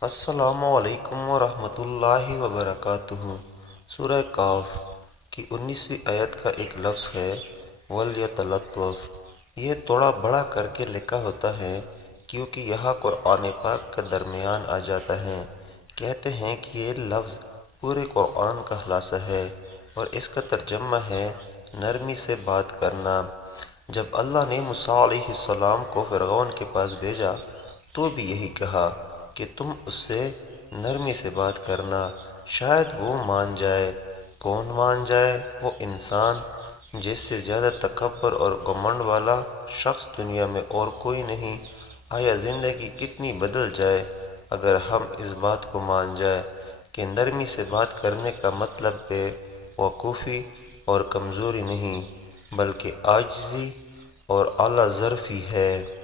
السلام علیکم ورحمۃ اللہ وبرکاتہ۔ سورہ قاف کی 19ویں آیت کا ایک لفظ ہے وَلْيَتَلَطَّفْ۔ یہ تھوڑا بڑا کر کے لکھا ہوتا ہے کیونکہ یہاں قرآن پاک کا درمیان آ جاتا ہے۔ کہتے ہیں کہ یہ لفظ پورے قرآن کا خلاصہ ہے اور اس کا ترجمہ ہے نرمی سے بات کرنا۔ جب اللہ نے موسیٰ علیہ السلام کو فرعون کے پاس بھیجا تو بھی یہی کہا کہ تم اس سے نرمی سے بات کرنا، شاید وہ مان جائے۔ کون مان جائے؟ وہ انسان جس سے زیادہ تکبر اور گھمنڈ والا شخص دنیا میں اور کوئی نہیں۔ آیا زندگی کتنی بدل جائے اگر ہم اس بات کو مان جائیں کہ نرمی سے بات کرنے کا مطلب بے وقوفی اور کمزوری نہیں بلکہ عاجزی اور اعلیٰ ظرفی ہے۔